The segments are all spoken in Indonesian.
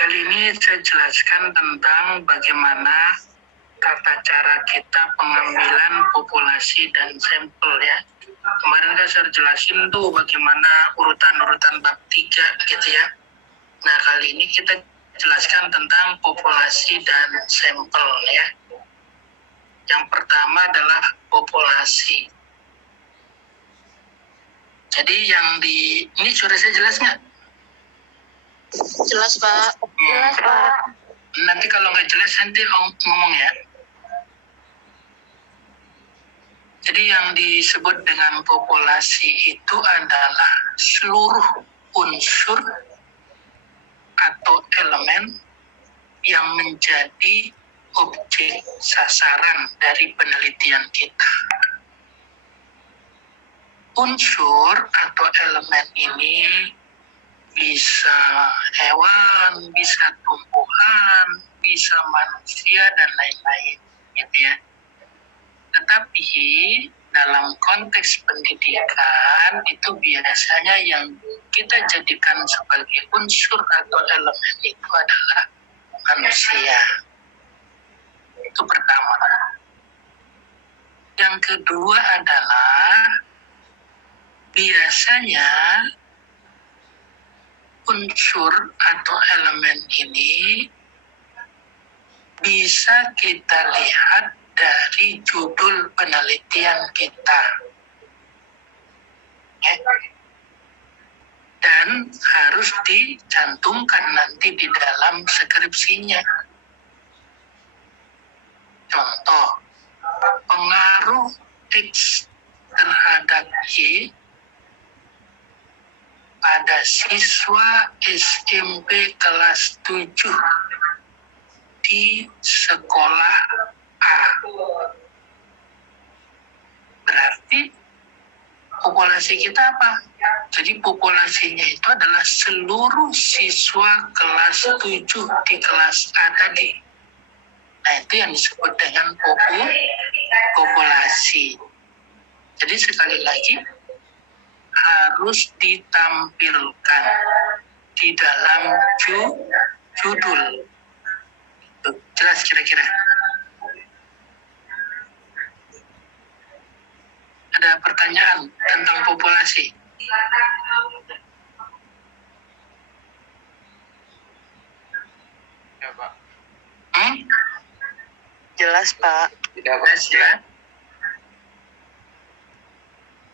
Kali ini saya jelaskan tentang bagaimana tata cara kita pengambilan populasi dan sampel ya. Kemarin kan saya jelasin tuh bagaimana urutan-urutan bab 3 gitu ya. Nah kali ini kita jelaskan tentang populasi dan sampel ya. Yang pertama adalah populasi. Jadi ini sudah saya jelas nggak? Jelas, Pak. Jelas, Pak. Nanti kalau nggak jelas nanti ngomong ya. Jadi yang disebut dengan populasi itu adalah seluruh unsur atau elemen yang menjadi objek sasaran dari penelitian kita. Unsur atau elemen ini bisa hewan, bisa tumbuhan, bisa manusia, dan lain-lain, gitu ya. Tetapi dalam konteks pendidikan itu biasanya yang kita jadikan sebagai unsur atau elemen itu adalah manusia. Itu pertama. Yang kedua adalah biasanya unsur atau elemen ini bisa kita lihat dari judul penelitian kita. Dan harus dicantumkan nanti di dalam skripsinya. Contoh, pengaruh X terhadap Y pada siswa SMP kelas 7 di sekolah A. Berarti populasi kita apa? Jadi populasinya itu adalah seluruh siswa kelas 7 di kelas A tadi. Nah itu yang disebut dengan populasi. Jadi sekali lagi harus ditampilkan di dalam judul. Jelas kira-kira? Ada pertanyaan tentang populasi? Ya, Pak. Jelas, Pak. Jelas ya.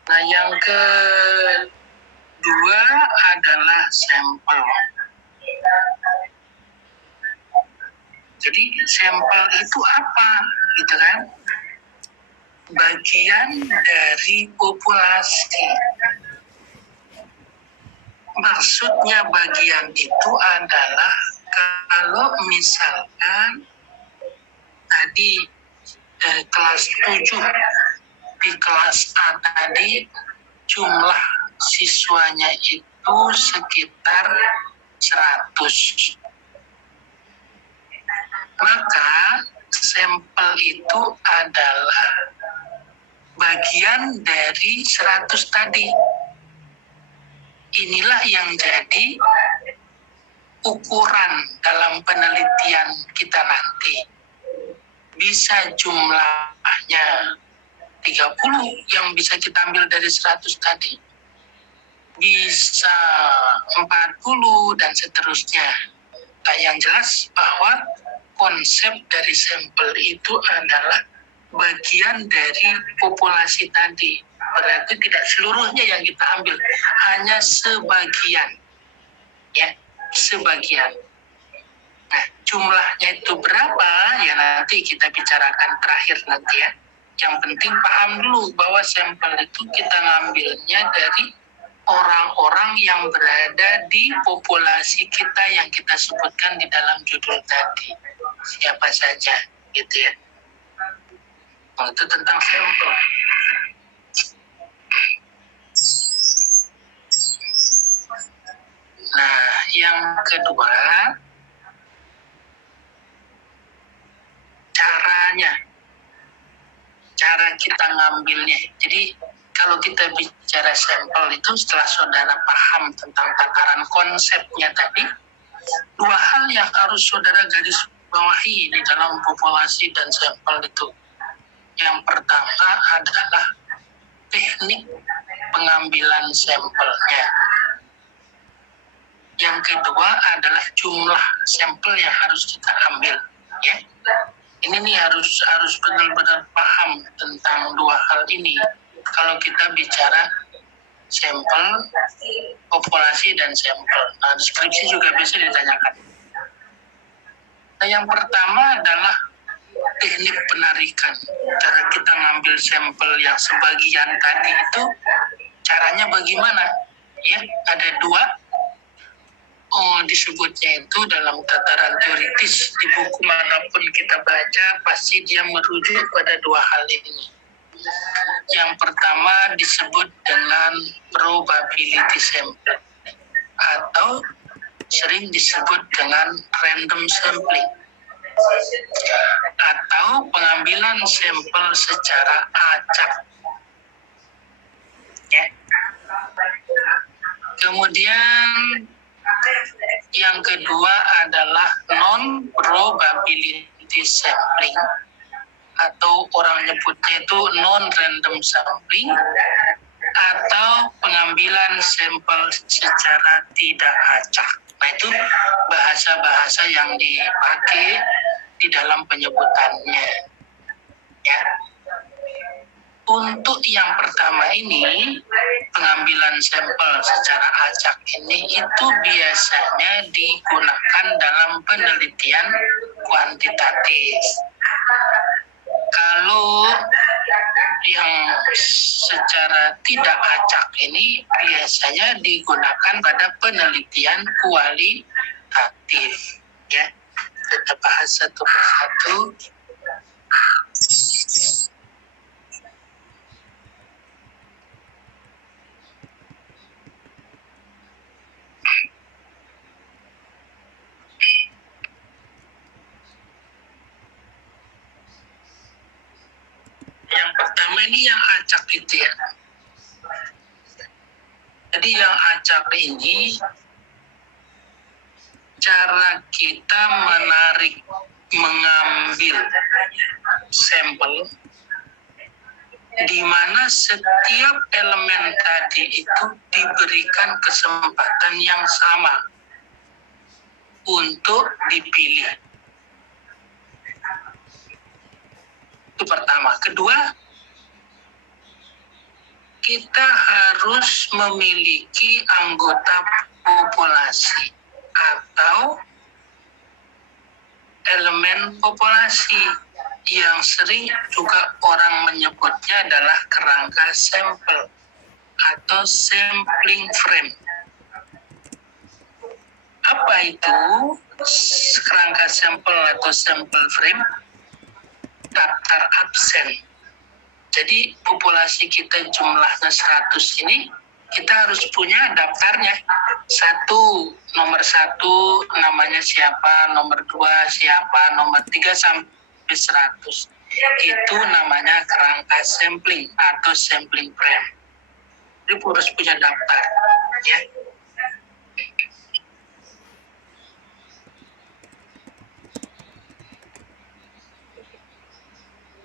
Nah yang kedua adalah sampel. Jadi sampel itu apa? Gitu kan? Bagian dari populasi. Maksudnya bagian itu adalah kalau misalkan tadi kelas 7 di kelas A tadi jumlah siswanya itu sekitar 100. Maka sampel itu adalah bagian dari 100 tadi. Inilah yang jadi ukuran dalam penelitian kita nanti. Bisa jumlahnya 30 yang bisa kita ambil dari 100 tadi. Bisa 40 dan seterusnya. Nah, yang jelas bahwa konsep dari sampel itu adalah bagian dari populasi tadi. Berarti tidak seluruhnya yang kita ambil, hanya sebagian. Ya, sebagian. Nah, jumlahnya itu berapa? Ya nanti kita bicarakan terakhir nanti ya. Yang penting paham dulu bahwa sampel itu kita ngambilnya dari orang-orang yang berada di populasi kita yang kita sebutkan di dalam judul tadi. Siapa saja, gitu ya. Nah, itu tentang sampel. Nah, yang kedua, cara kita ngambilnya. Jadi kalau kita bicara sampel itu setelah saudara paham tentang tataran konsepnya tadi, Dua hal yang harus saudara garis bawahi di dalam populasi dan sampel itu. Yang pertama adalah teknik pengambilan sampelnya. Yang kedua adalah jumlah sampel yang harus kita ambil, ya. Ini nih harus benar-benar paham tentang dua hal ini. Kalau kita bicara sampel, populasi dan sampel. Nah, deskripsi juga bisa ditanyakan. Nah, yang pertama adalah teknik penarikan. Cara kita ngambil sampel yang sebagian tadi itu caranya bagaimana? Ya, ada dua. Disebutnya itu dalam tataran teoritis di buku manapun kita baca pasti dia merujuk pada dua hal ini. Yang pertama disebut dengan probability sampling atau sering disebut dengan random sampling atau pengambilan sampel secara acak. Ya. Kemudian yang kedua adalah non-probability sampling atau orang nyebutnya itu non-random sampling atau pengambilan sampel secara tidak acak. Nah, itu bahasa-bahasa yang dipakai di dalam penyebutannya. Ya. Untuk yang pertama ini, pengambilan sampel secara acak ini itu biasanya digunakan dalam penelitian kuantitatif. Kalau yang secara tidak acak ini biasanya digunakan pada penelitian kualitatif. Ya, kita bahas satu persatu. Yang pertama ini yang acak itu ya. Jadi yang acak ini cara kita mengambil sampel di mana setiap elemen tadi itu diberikan kesempatan yang sama untuk dipilih. Itu pertama. Kedua, kita harus memiliki anggota populasi atau elemen populasi yang sering juga orang menyebutnya adalah kerangka sampel atau sampling frame. Apa itu kerangka sampel atau sampel frame? Daftar absen. Jadi populasi kita jumlahnya 100 ini, kita harus punya daftarnya. Nomor satu namanya siapa, nomor 2 siapa, nomor 3 sampai 100. Itu namanya kerangka sampling atau sampling frame. Jadi harus punya daftar. Ya.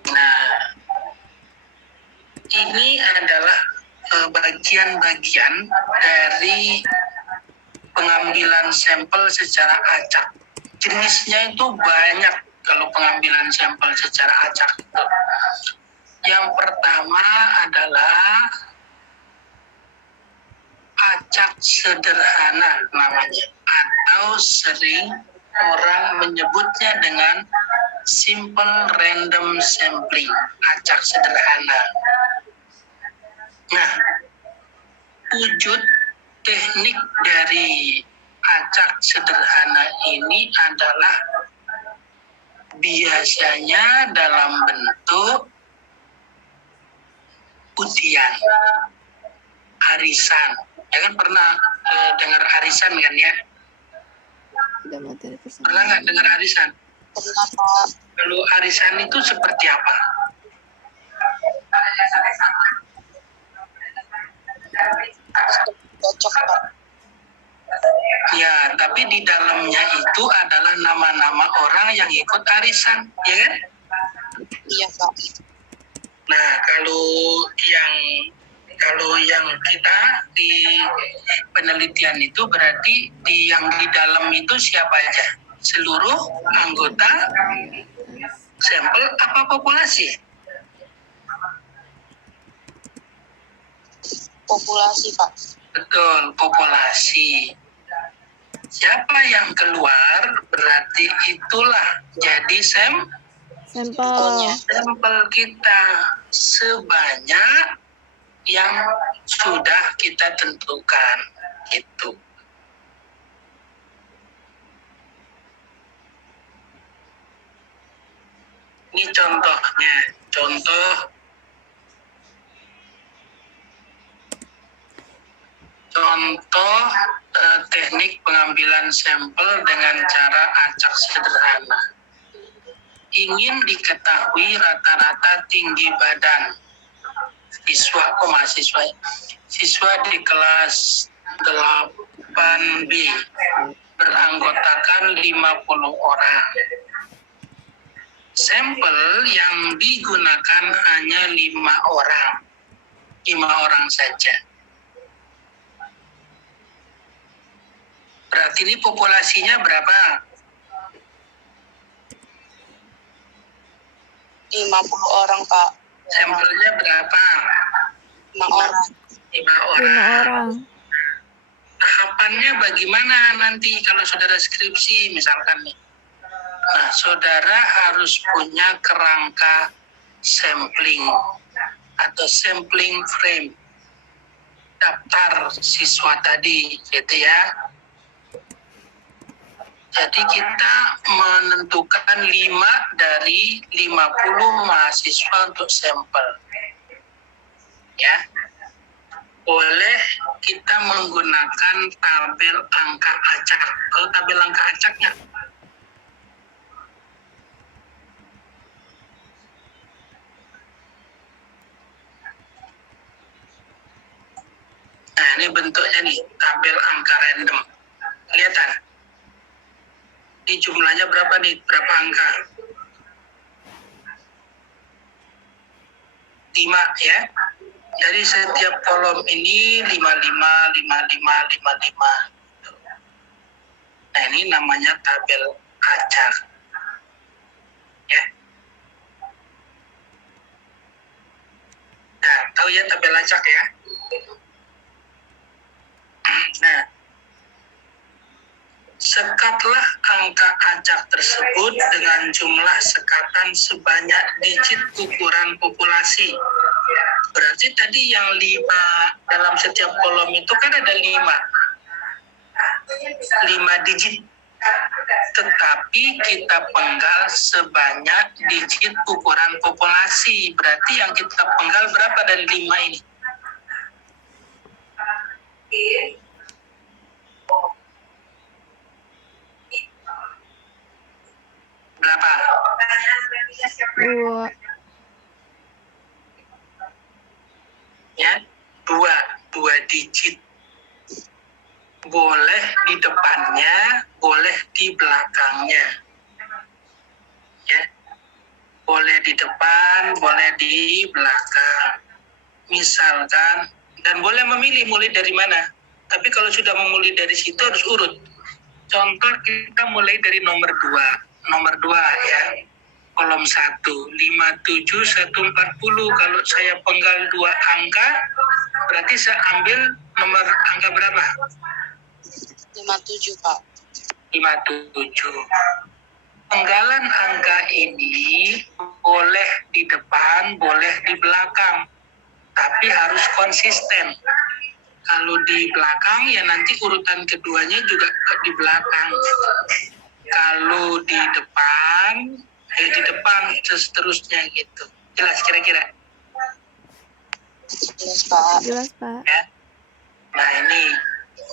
Nah, ini adalah bagian-bagian dari pengambilan sampel secara acak. Jenisnya itu banyak kalau pengambilan sampel secara acak itu. Yang pertama adalah acak sederhana namanya, atau sering orang menyebutnya dengan simple random sampling, acak sederhana. Nah, wujud teknik dari acak sederhana ini adalah biasanya dalam bentuk undian, arisan. Ya kan pernah dengar arisan kan ya? Pernah nggak dengar arisan? Kalau arisan itu seperti apa? Ya, tapi di dalamnya itu adalah nama-nama orang yang ikut arisan, ya kan? Iya, Pak. Nah, kalau yang kita di penelitian itu berarti yang di dalam itu siapa aja? Seluruh anggota sampel apa populasi? Populasi, Pak. Betul, populasi. Siapa yang keluar berarti itulah jadi Sampel. sampel kita sebanyak yang sudah kita tentukan. Gitu. Ini contohnya, contoh teknik pengambilan sampel dengan cara acak sederhana. Ingin diketahui rata-rata tinggi badan siswa di kelas 8B beranggotakan 50 orang. Sampel yang digunakan hanya 5 orang saja. Berarti ini populasinya berapa? 50 orang, Pak. Sampelnya berapa? 5 orang. 5 orang. 5 orang. Tahapannya bagaimana nanti kalau saudara skripsi misalkan nih? Nah, saudara harus punya kerangka sampling atau sampling frame. Daftar siswa tadi, gitu ya. Jadi kita menentukan 5 dari 50 mahasiswa untuk sampel. Ya. Boleh kita menggunakan tabel angka acak. Kalau tabel angka acaknya, nah ini bentuknya nih, tabel angka random. Kelihatan? Ini jumlahnya berapa nih? Berapa angka? 5 ya. Dari setiap kolom ini 55, 55, 55. Nah ini namanya tabel acak. Ya. Nah, tahu ya tabel acak ya? Nah, sekatlah angka acak tersebut dengan jumlah sekatan sebanyak digit ukuran populasi. Berarti tadi yang 5 dalam setiap kolom itu kan ada 5 digit. Tetapi kita penggal sebanyak digit ukuran populasi. Berarti yang kita penggal berapa dari 5 ini? Berapa? 2. Ya, 2 digit. Boleh di depannya, boleh di belakangnya. Ya. Boleh di depan, boleh di belakang. Misalkan, dan boleh memilih mulai dari mana. Tapi kalau sudah memulai dari situ harus urut. Contoh kita mulai dari nomor 2. Nomor 2 ya. Kolom 1, 57, 140. Kalau saya penggal 2 angka, berarti saya ambil nomor angka berapa? 57, Pak. 57. Penggalan angka ini boleh di depan, boleh di belakang. Tapi harus konsisten. Kalau di belakang ya nanti urutan keduanya juga di belakang. Kalau di depan, ya di depan seterusnya gitu. Jelas kira-kira? Jelas, Pak. Jelas, Pak. Ya. Nah ini,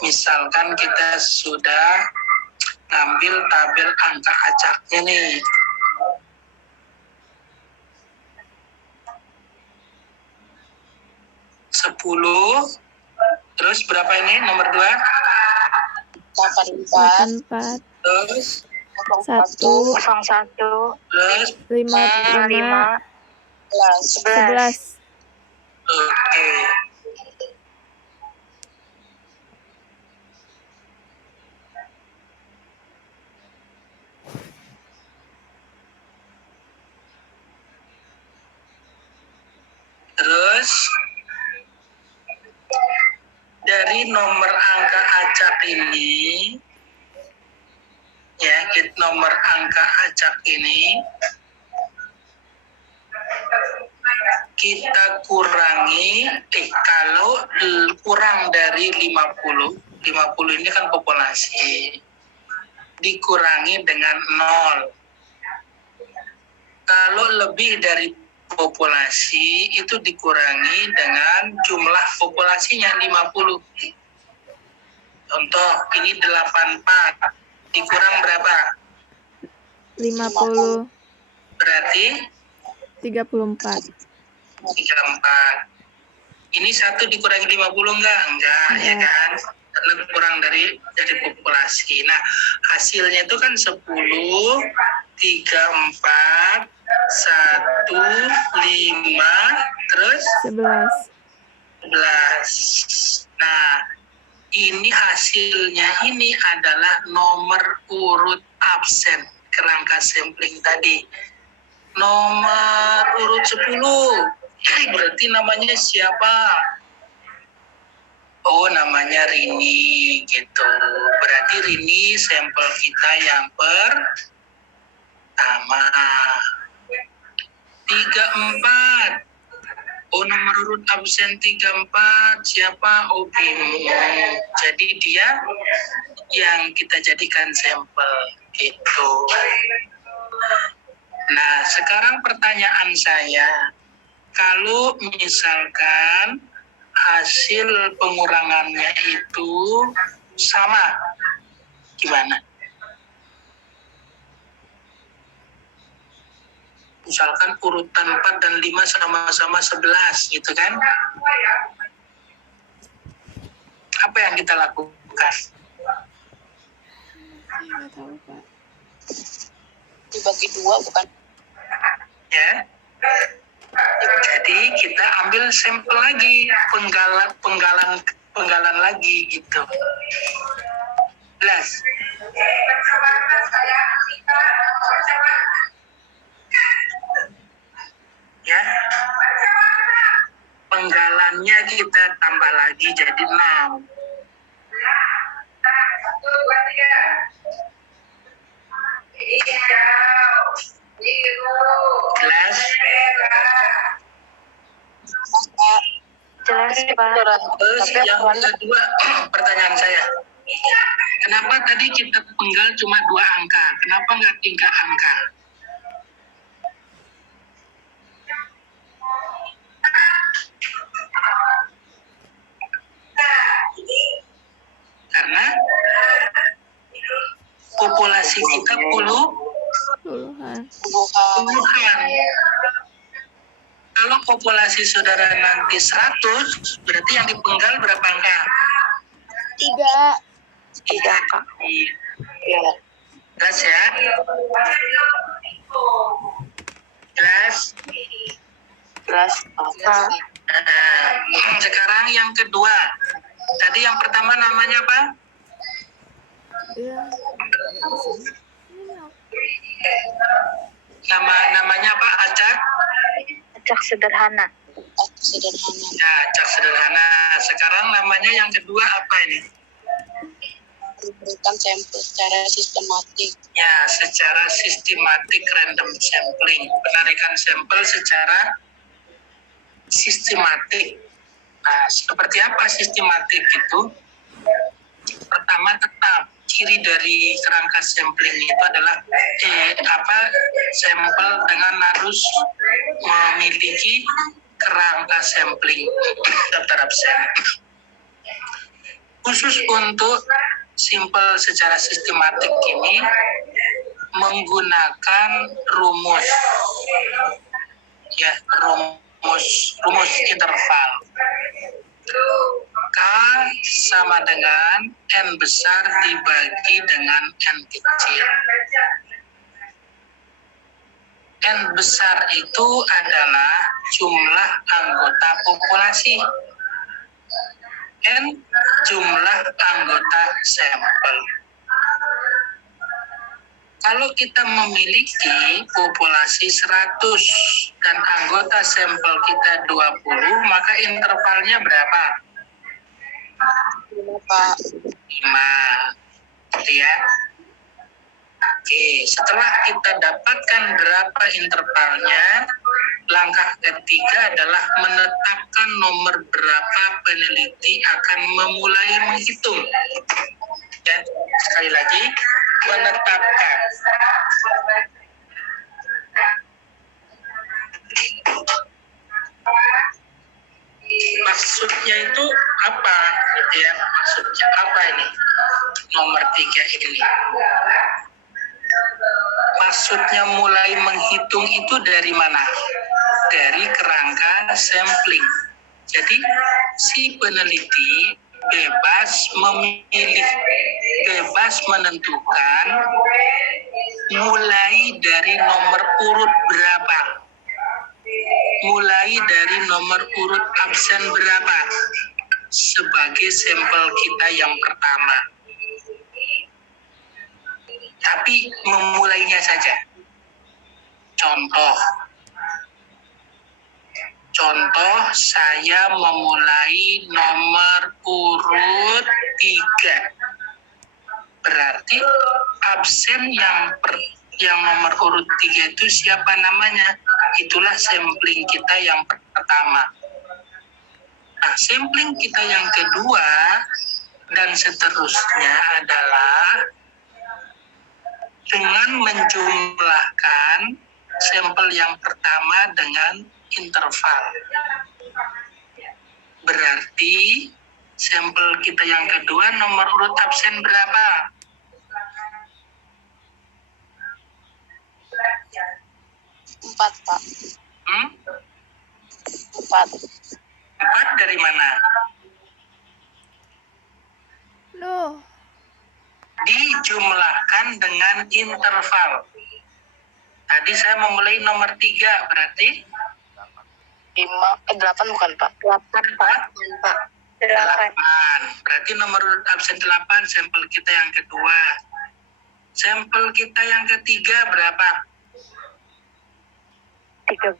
misalkan kita sudah ngambil tabel angka acaknya nih. Sepuluh, terus berapa ini nomor 2? 84, Terus 1, 01, plus 55, 11. 11. oke. Terus dari nomor angka acak ini, ya, nomor angka acak ini kita kurangi, kalau kurang dari 50 ini kan populasi, dikurangi dengan 0. Kalau lebih dari populasi itu dikurangi dengan jumlah populasinya 50. Contoh, ini 84, dikurang berapa? 50, Berarti 34. 34. Ini 1 dikurangi 50 enggak? Enggak, ya kan? Karena kurang dari populasi. Nah, hasilnya itu kan 10, 3, 4, 1, 5, terus 11. 11. Nah, ini hasilnya ini adalah nomor urut absen kerangka sampling tadi. Nomor urut 10. Berarti namanya siapa? Oh, namanya Rini gitu. Berarti Rini sampel kita yang pertama. 34. Oh, nomor urut absen 34 siapa? Oh, Bimo. Jadi dia yang kita jadikan sampel gitu. Nah, sekarang pertanyaan saya, kalau misalkan hasil pengurangannya itu sama, gimana? Misalkan urutan 4 dan 5 sama-sama 11 gitu kan? Apa yang kita lakukan? Saya nggak tahu, Pak. Dibagi 2 bukan? Ya. Jadi kita ambil sampel lagi, penggalan lagi gitu. Belas. Ya. Penggalannya kita tambah lagi jadi 6. Jelas? Jelas, Pak. Terus yang kedua, pertanyaan saya, kenapa tadi kita penggal cuma 2 angka? Kenapa nggak 3 angka? Karena populasi kita Puluhan. puluhan. Kalau populasi saudara nanti 100, berarti yang dipenggal berapa angka? 3. 3 angka. Iya. Jelas ya? Jelas? Jelas, Pak. Sekarang yang kedua. Tadi yang pertama namanya apa? Ya. Namanya apa? Acak? Acak sederhana. Ya, acak sederhana. Sekarang namanya yang kedua apa ini? Memberikan sampel secara sistematik. Ya, secara sistematik random sampling. Penarikan sampel secara sistematik. Nah, seperti apa sistematik itu? Pertama, tetap ciri dari kerangka sampling itu adalah sampel dengan harus memiliki kerangka sampling daftar absen. Khusus untuk simpel secara sistematik ini menggunakan rumus rumus interval. maka sama dengan N besar dibagi dengan N kecil. N besar itu adalah jumlah anggota populasi. N jumlah anggota sampel. Kalau kita memiliki populasi 100 dan anggota sampel kita 20, maka intervalnya berapa? 5, Pak. 5. Gitu ya. Oke, setelah kita dapatkan berapa intervalnya, langkah ketiga adalah menetapkan nomor berapa peneliti akan memulai menghitung. Dan sekali lagi, menetapkan. Maksudnya itu apa? Gitu ya. Maksudnya apa ini? Nomor 3 ini. Maksudnya mulai menghitung itu dari mana? Dari kerangka sampling. Jadi si peneliti bebas memilih, bebas menentukan mulai dari nomor urut berapa, mulai dari nomor urut absen berapa sebagai sampel kita yang pertama. Tapi memulainya saja. Contoh, saya memulai nomor urut 3. Berarti absen yang nomor urut 3 itu siapa namanya? Itulah sampling kita yang pertama. Nah, sampling kita yang kedua dan seterusnya adalah dengan menjumlahkan sampel yang pertama dengan interval. Berarti sampel kita yang kedua nomor urut absen berapa? 4, Pak. 4. 4 dari mana? Loh. Dijumlahkan dengan interval. Tadi saya memulai nomor 3, berarti 8 bukan, Pak? 8, Pak. 8. Berarti nomor absen 8 sampel kita yang kedua. Sampel kita yang ketiga berapa? 13,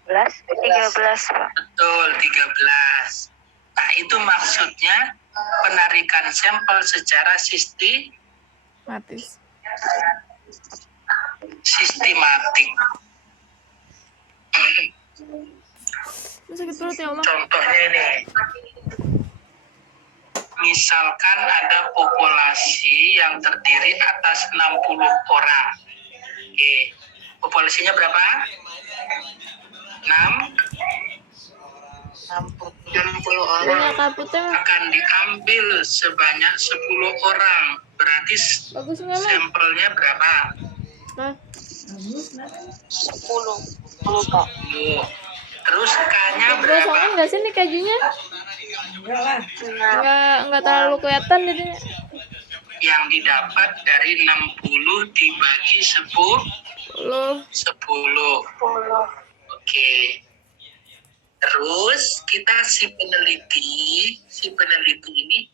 Pak. Betul, 13. Nah, itu maksudnya penarikan sampel secara sistematik. Sakit perut ya Allah. Contohnya ini. Misalkan ada populasi yang terdiri atas 60 orang. Oke. Populasinya berapa? 60 orang. Banyak kaputnya mah. Akan diambil sebanyak 10 orang. Berarti Bagus nggak mah? sampelnya berapa? Nah, 10, Pak. Terus K-nya gosongin berapa? nggak sih nih kajunya? Nggak terlalu kelihatan jadinya. Yang didapat dari 60 dibagi 10. 10. Oke. Terus kita si peneliti ini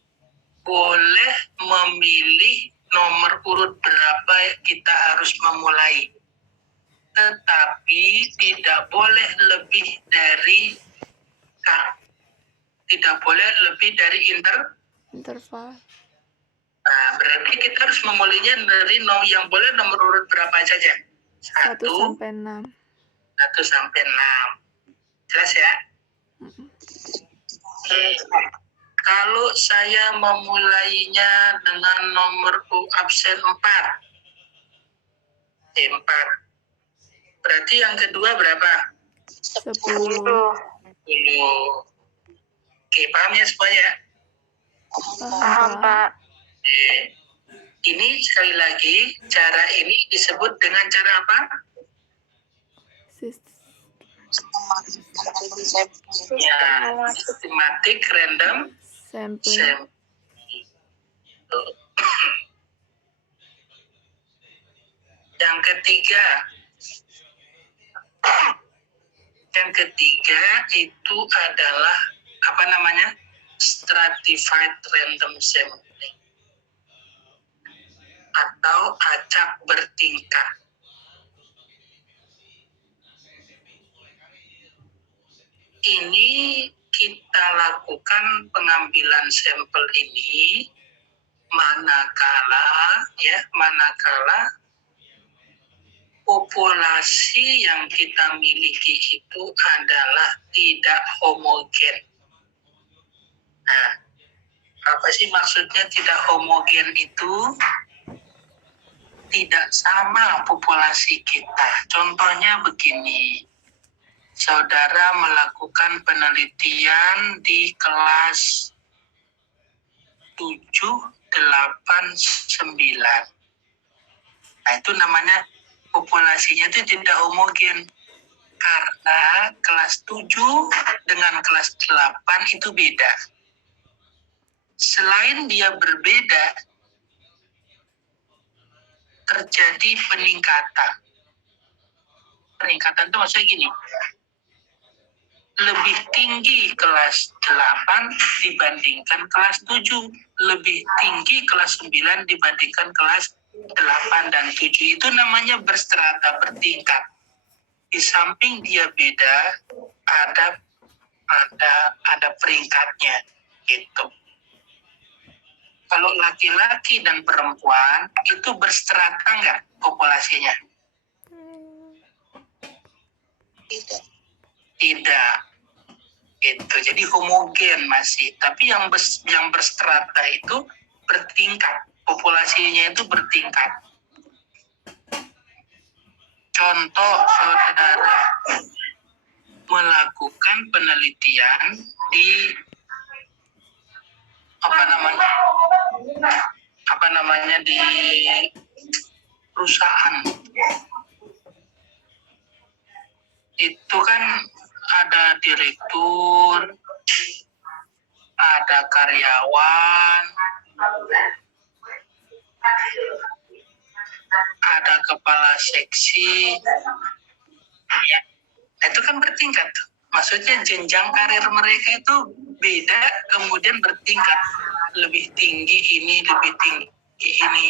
boleh memilih nomor urut berapa kita harus memulai. Tetapi tidak boleh lebih dari K. Tidak boleh lebih dari Interval. Nah, berarti kita harus memulainya dari yang boleh nomor urut berapa saja? 1 sampai 6. 1 sampai 6. Jelas ya? Oke. Kalau saya memulainya dengan nomor absen 4. 4. Berarti yang kedua berapa? 10. 10. Oke, paham ya semuanya? Paham, Pak. Oke. Ini sekali lagi, cara ini disebut dengan cara apa? Ya, systematic random Sampling. Yang ketiga itu adalah apa namanya? Stratified random sampling atau acak bertingkat. Ini kita lakukan pengambilan sampel ini manakala populasi yang kita miliki itu adalah tidak homogen. Nah, apa sih maksudnya tidak homogen itu? Tidak sama populasi kita. Contohnya begini, saudara melakukan penelitian di kelas 7, 8, 9. Nah, itu namanya populasinya itu tidak homogen. Karena kelas 7 dengan kelas 8 itu beda. Selain dia berbeda, terjadi peningkatan. Peningkatan itu maksudnya gini, lebih tinggi kelas 8 dibandingkan kelas 7, lebih tinggi kelas 9 dibandingkan kelas 8 dan 7. Itu namanya berstrata, bertingkat. Di samping dia beda, ada peringkatnya gitu. Kalau laki-laki dan perempuan itu berstrata nggak populasinya? Tidak. Itu jadi homogen masih. Tapi yang berstrata itu bertingkat. Populasinya itu bertingkat. Contoh, saudara melakukan penelitian di di perusahaan. Itu kan ada direktur, ada karyawan, ada kepala seksi, ya. Itu kan bertingkat. Maksudnya jenjang karir mereka itu beda, kemudian bertingkat. Lebih tinggi ini, lebih tinggi ini.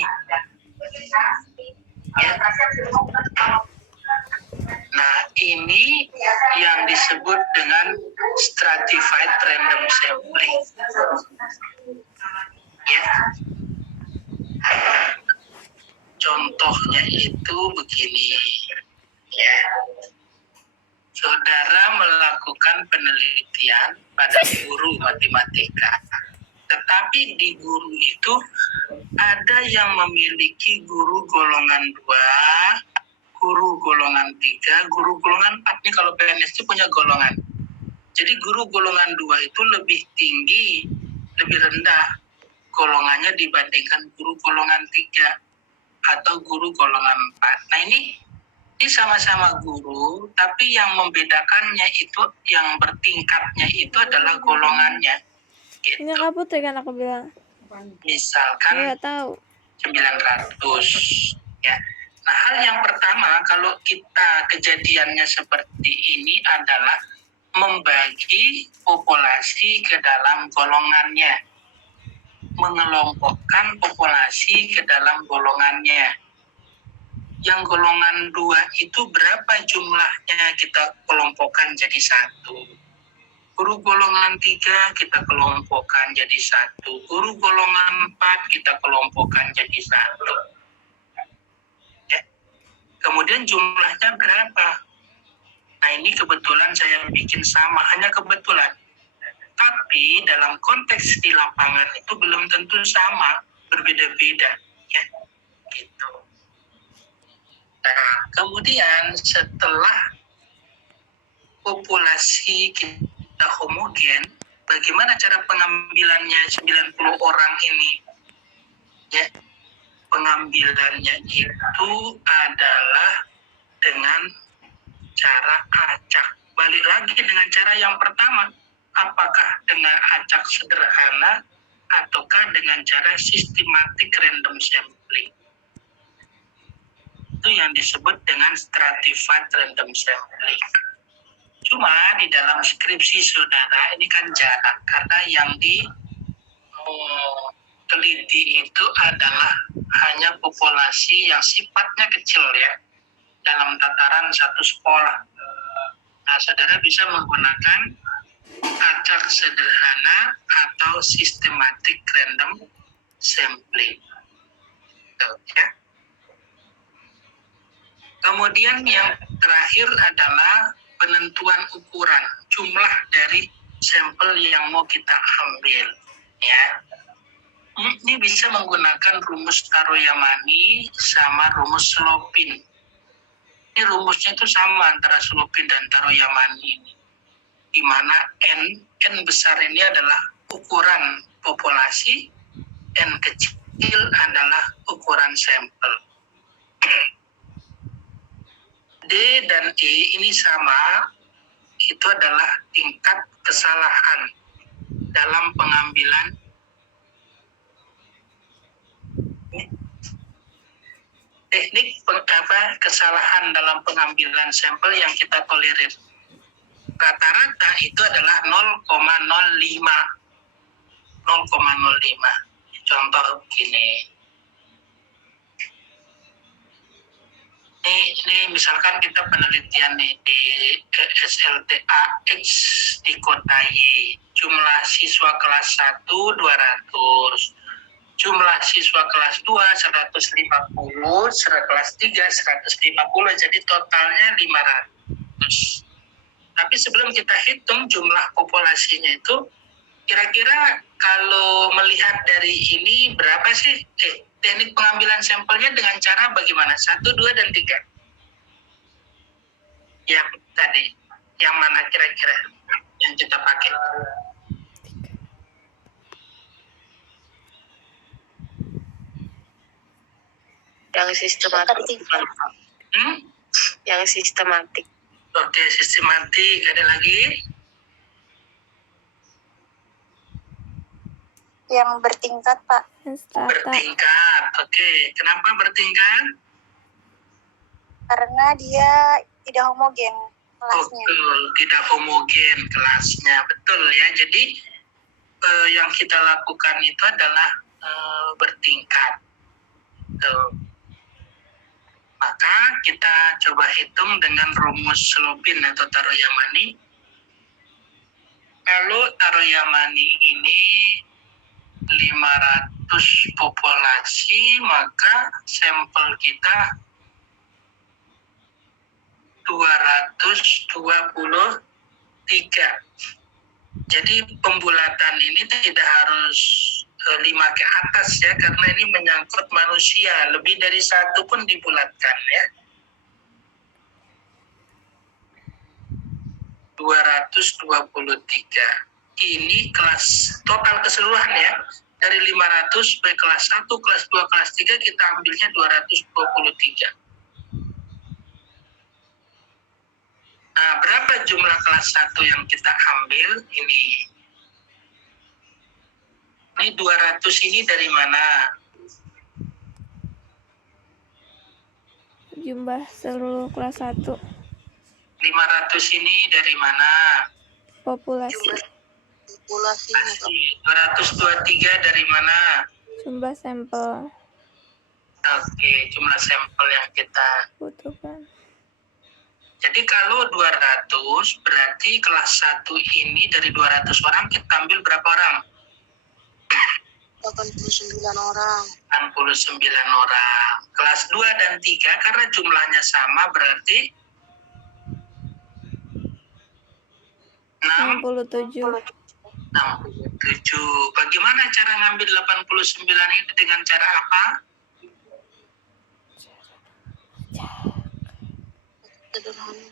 Ya. Nah, ini yang disebut dengan stratified random sampling. Ya. Contohnya itu begini. Ya. Saudara melakukan penelitian pada guru matematika. Tetapi di guru itu ada yang memiliki guru golongan 2, guru golongan 3, guru golongan 4. Ini kalau PNS itu punya golongan. Jadi guru golongan 2 itu lebih tinggi, lebih rendah golongannya dibandingkan guru golongan 3 atau guru golongan 4. Nah, ini sama-sama guru, tapi yang membedakannya itu, yang bertingkatnya itu adalah golongannya. Gitu. Ini Kak Putri kan aku bilang. Misalkan Nggak tahu. 900. Ya. Nah, hal yang pertama kalau kita kejadiannya seperti ini adalah membagi populasi ke dalam golongannya. Mengelompokkan populasi ke dalam golongannya. Yang golongan 2 itu berapa jumlahnya kita kelompokkan jadi 1. Guru golongan 3 kita kelompokkan jadi 1. Guru golongan 4 kita kelompokkan jadi 1. Ya. Kemudian jumlahnya berapa? Nah, ini kebetulan saya bikin sama, hanya kebetulan. Tapi dalam konteks di lapangan itu belum tentu sama, berbeda-beda. Ya. Gitu. Nah, kemudian setelah populasi kita homogen, bagaimana cara pengambilannya 90 orang ini? Ya, pengambilannya itu adalah dengan cara acak. Balik lagi dengan cara yang pertama, apakah dengan acak sederhana ataukah dengan cara systematic random sampling. Itu yang disebut dengan stratified random sampling. Cuma di dalam skripsi saudara ini kan jarang, karena yang diteliti itu adalah hanya populasi yang sifatnya kecil ya, dalam tataran satu sekolah. Nah, saudara bisa menggunakan acak sederhana atau systematic random sampling. Ya. Kemudian yang terakhir adalah penentuan ukuran jumlah dari sampel yang mau kita ambil. Ya, ini bisa menggunakan rumus Taro-Yamani sama rumus Slopin. Ini rumusnya itu sama antara Slopin dan Taro-Yamani ini, di mana n besar ini adalah ukuran populasi, n kecil adalah ukuran sampel. D dan E ini sama, itu adalah tingkat kesalahan dalam pengambilan teknik kesalahan dalam pengambilan sampel yang kita tolerir. Rata-rata itu adalah 0,05. Contoh begini. Ini misalkan kita penelitian di SLTA X di kota Y. Jumlah siswa kelas 1 200. Jumlah siswa kelas 2 150, kelas 3 150, jadi totalnya 500. Tapi sebelum kita hitung jumlah populasinya itu, kira-kira kalau melihat dari ini berapa sih teknik pengambilan sampelnya dengan cara bagaimana? 1, 2, dan 3. Yang tadi, yang mana kira-kira yang kita pakai? Yang sistematik. Yang sistematik. Oke, sistematik. Ada lagi? Yang bertingkat, Pak. Strata. Bertingkat. Oke, kenapa bertingkat? Karena dia tidak homogen kelasnya. Betul, tidak homogen kelasnya. Betul ya. Jadi yang kita lakukan itu adalah bertingkat. Tuh. Maka kita coba hitung dengan rumus Slopin atau Taro-Yamani. Kalau Taro-Yamani ini 500 populasi, maka sampel kita 223. Jadi pembulatan ini tidak harus 5 ke atas ya, karena ini menyangkut manusia. Lebih dari 1 pun dibulatkan ya. 223. Ini kelas total keseluruhan ya. Dari 500 baik kelas 1, kelas 2, kelas 3 kita ambilnya 223. Nah, berapa jumlah kelas 1 yang kita ambil ini? Ini 200 ini dari mana? Jumlah seluruh kelas 1. 500 ini dari mana? Populasi. Populasi. 223 dari mana? Jumlah sampel Oke, jumlah sampel yang kita butuhkan. Jadi kalau 200 berarti kelas 1 ini dari 200 orang kita ambil berapa orang? 89 orang. 69 orang. Kelas 2 dan 3 karena jumlahnya sama berarti 67. 67. Bagaimana cara ngambil 89 ini, dengan cara apa? Sederhana.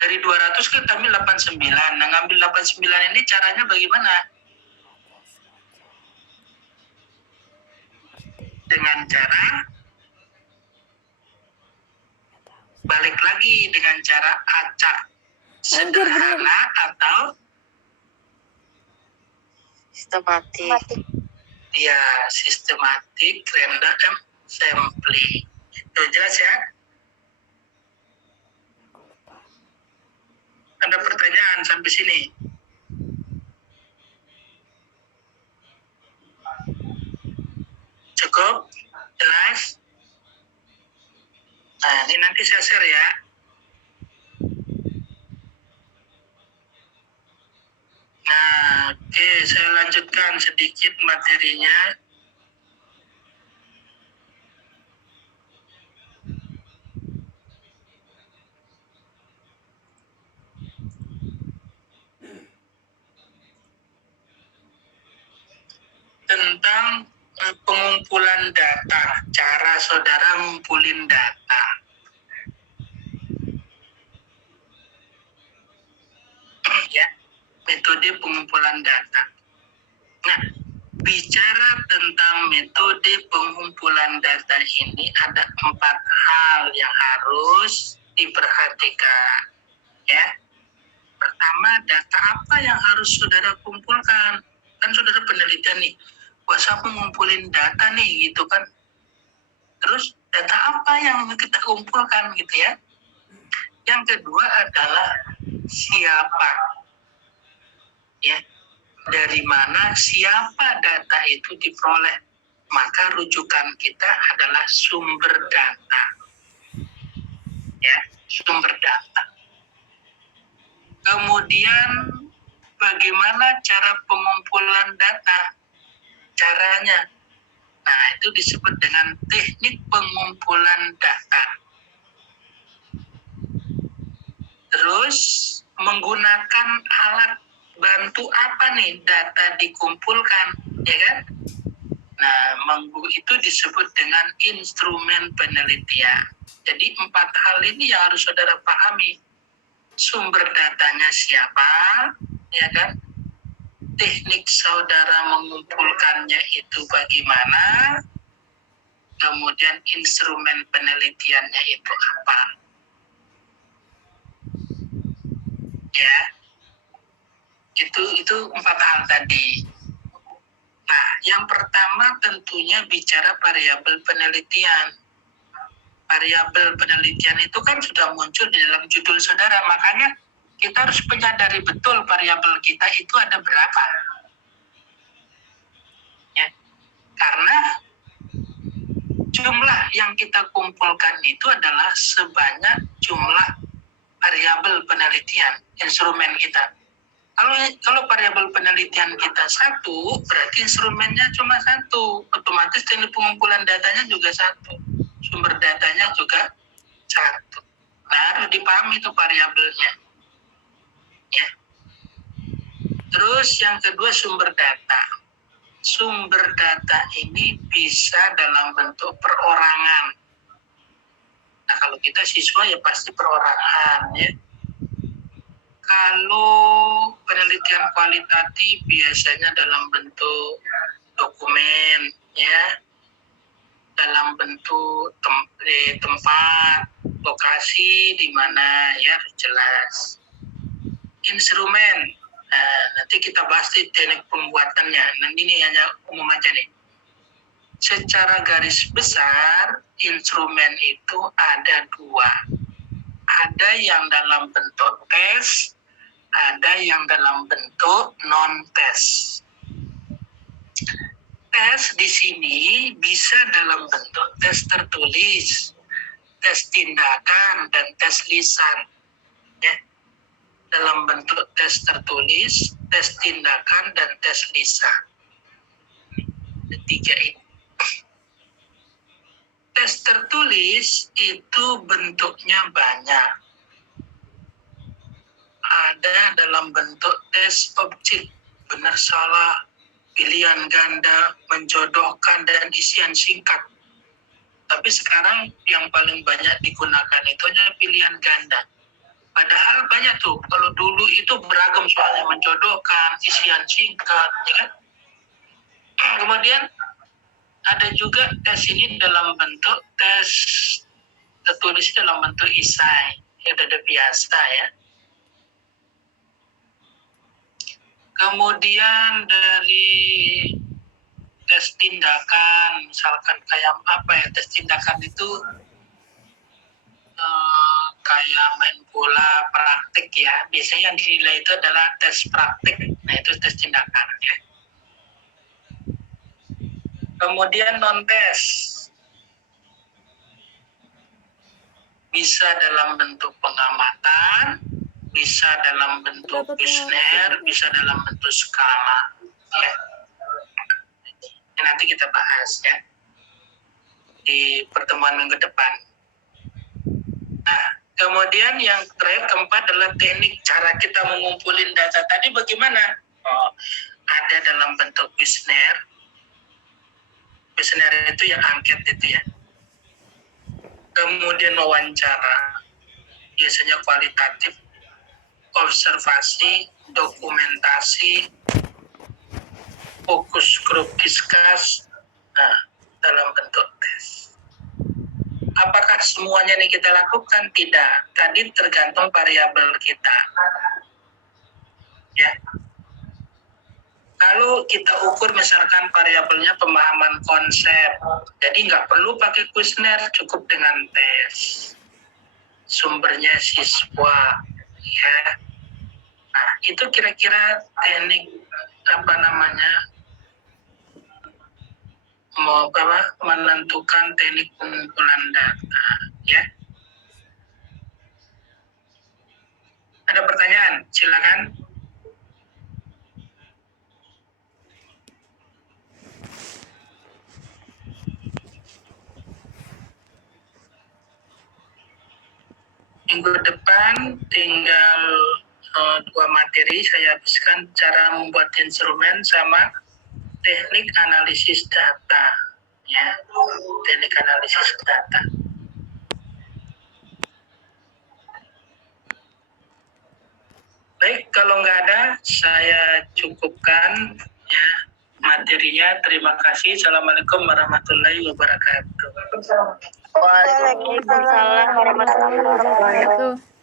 Dari 200 kita ambil 89. Nah, ngambil 89 ini caranya bagaimana? Dengan cara balik lagi dengan cara acak sederhana atau Sistematik. Sistematik. Ya, sistematik random sampling. Itu jelas ya? Ada pertanyaan sampai sini? Cukup? Jelas? Nah, ini nanti saya share ya. Nah, oke, saya lanjutkan sedikit materinya. Tentang pengumpulan data, cara saudara ngumpulin data. Ya, metode pengumpulan data. Nah, bicara tentang metode pengumpulan data ini ada 4 hal yang harus diperhatikan. Ya, pertama, data apa yang harus saudara kumpulkan? Kan saudara penelitian nih, wah saya ngumpulin data nih gitu kan. Terus data apa yang kita kumpulkan gitu ya. Yang kedua adalah siapa. Ya, dari mana, siapa data itu diperoleh. Maka rujukan kita adalah sumber data. Ya, sumber data. Kemudian bagaimana cara pengumpulan data? Caranya. Nah, itu disebut dengan teknik pengumpulan data. Terus menggunakan alat bantu apa nih data dikumpulkan, ya kan? Nah, itu disebut dengan instrumen penelitian. Jadi 4 hal ini yang harus saudara pahami. Sumber datanya siapa, ya kan? Teknik saudara mengumpulkannya itu bagaimana? Kemudian instrumen penelitiannya itu apa? Ya, itu 4 hal tadi. Nah, yang pertama tentunya bicara variabel penelitian. Variabel penelitian itu kan sudah muncul di dalam judul saudara, makanya kita harus menyadari betul variabel kita itu ada berapa. Ya, karena jumlah yang kita kumpulkan itu adalah sebanyak jumlah variabel penelitian instrumen kita. Kalau variabel penelitian kita 1, berarti instrumennya cuma 1. Otomatis teknik pengumpulan datanya juga 1. Sumber datanya juga 1. Nah, harus dipahami itu variabelnya. Ya. Terus yang kedua sumber data. Sumber data ini bisa dalam bentuk perorangan. Nah, kalau kita siswa ya pasti perorangan ya. Kalau penelitian kualitatif biasanya dalam bentuk dokumen, ya, dalam bentuk tempat, lokasi di mana ya harus jelas. Instrumen, nanti kita bahas di teknik pembuatannya. Nanti ini hanya umum aja nih. Secara garis besar, instrumen itu ada 2. Ada yang dalam bentuk tes, ada yang dalam bentuk non-tes. Tes di sini bisa dalam bentuk tes tertulis, tes tindakan, dan tes lisan. Ya. Dalam bentuk tes tertulis, tes tindakan, dan tes lisan. 3 ini. Tes tertulis itu bentuknya banyak. Ada dalam bentuk tes objek, benar salah, pilihan ganda, menjodohkan, dan isian singkat. Tapi sekarang yang paling banyak digunakan itu hanya pilihan ganda. Padahal banyak tuh, kalau dulu itu beragam soalnya, menjodohkan, isian singkat, ya kan? Kemudian ada juga tes ini dalam bentuk tes tertulis dalam bentuk esai, ya udah biasa ya. Kemudian dari tes tindakan, misalkan kayak apa ya, tes tindakan itu kayak main bola praktik ya. Biasanya yang dinilai itu adalah tes praktik. Nah, itu tes tindakan ya. Kemudian non-tes. Bisa dalam bentuk pengamatan, bisa dalam bentuk Dapat kuesioner, bisa dalam bentuk skala. Ya. Ini nanti kita bahas ya di pertemuan minggu depan. Nah, kemudian yang terakhir keempat adalah teknik cara kita mengumpulin data tadi bagaimana? Oh, ada dalam bentuk kuesioner. Kuesioner itu yang angket itu ya. Kemudian wawancara, biasanya kualitatif, observasi, dokumentasi, fokus grup diskus, nah, dalam bentuk tes. Apakah semuanya ini kita lakukan? Tidak. Tadi tergantung variabel kita. Ya. Kalau kita ukur misalkan variabelnya pemahaman konsep, jadi nggak perlu pakai kuesioner, cukup dengan tes. Sumbernya siswa, ya. Nah, itu kira-kira teknik menentukan teknik pengumpulan data, ya. Ada pertanyaan? Silakan. Minggu depan tinggal 2 materi saya habiskan, cara membuat instrumen sama teknik analisis data, ya, teknik analisis data. Baik, kalau nggak ada saya cukupkan ya materinya. Terima kasih. Assalamualaikum warahmatullahi wabarakatuh. Waalaikumsalam warahmatullahi wabarakatuh.